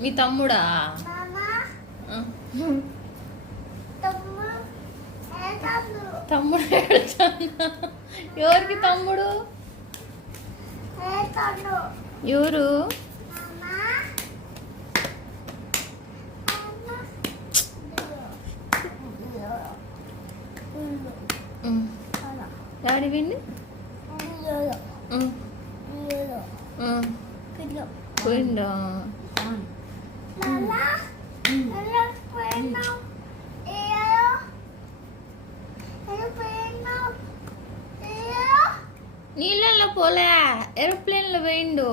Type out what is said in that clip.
మీ తమ్ముడా? తమ్ముడు ఏడుస్తాడా? ఎవరికి తమ్ముడు? ఎవరు? డాడీ విన్ను పోయిందా? నీళ్ళల్లో పోలే, ఏరోప్లేన్లో పోయిండు.